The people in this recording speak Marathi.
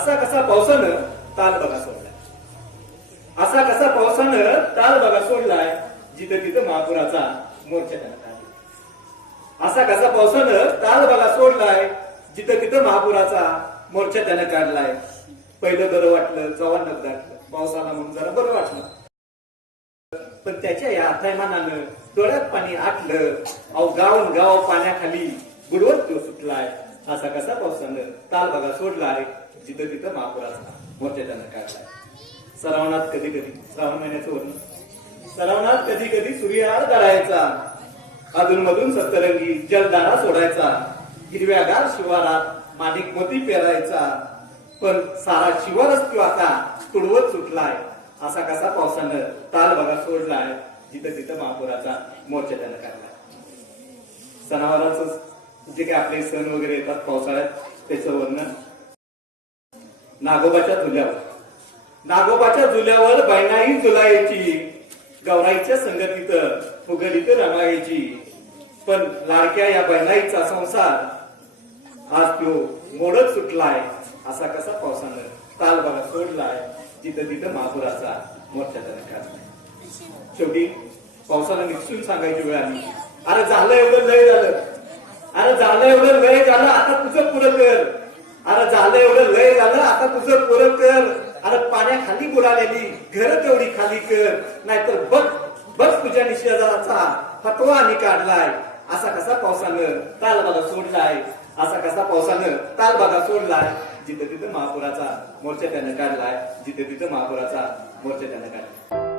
असा कसा पावसानं ताल बघा सोडलाय, असा कसा पावसानं ताल बघा सोडलाय, जिथं तिथं महापुराचा मोर्चा त्यानं काढला. असा कसा पावसानं ताल बघा सोडलाय, जिथं तिथं महापुराचा मोर्चा त्यानं काढलाय. पहिलं बरं वाटलं, जवान दाटलं, पावसाला म्हणून जरा बरं वाटलं. पण त्याच्या या अथैमानानं डोळ्यात पाणी आटलं. अहो गावून गाव पाण्याखाली बुडवत तो सुटलाय. असा कसा पावसानं ताल बघा सोडलाय, जिथं तिथं महापुराचा मोर्चा त्यानं काढलाय. श्रावणात कधी कधी, श्रावण महिन्याचं वर्ण, श्रावणात कधी कधी सूर्याआड गळायचा, अधून मधून सप्तरंगी जलधारा सोडायचा, हिरव्यागार शिवारात माणिक मोती पेरायचा. पण सारा शिवारच तो आता तुडवत सुटलाय. असा कसा पावसानं ताल बघा सोडलाय, जिथं तिथं महापुराचा मोर्चा त्यानं काढलाय. सणावाराच जे काही आपले सण वगैरे येतात पावसाळ्यात, त्याचं वर्णन. नागोबाच्या झुल्यावर, नागोबाच्या झुल्यावर बैनाई झुलायची, गौराईच्या संगतीत फुगडीत रमायची. पण लाडक्या या बैनाईचा संसार आज तो मोडत सुटलाय. असा कसा पावसानं ताल बघा सोडलाय, जिथं तिथं महापुराचा मोर्चा त्यानं काढलाय. शेवटी पावसाला निक्षून सांगायची वेळ आली. अरे झालं एवढं लय झालं, अरे झालं एवढं लय झालं, आता तुझं पुरं कर. अरे झालं एवढं लय झालं, आता तुझं पुरं कर. अरे पाण्याखाली बुडालेली घर तेवढी खाली कर, नाहीतर बघ बघ तुझ्या निषेधाचा फतवा आणि काढलाय. असा कसा पावसानं ताल बघा सोडलाय, असा कसा पावसानं ताल बघा सोडलाय, जिथं तिथं महापुराचा मोर्चा त्यानं काढलाय, जिथं तिथं महापुराचा मोर्चा त्यानं काढलाय.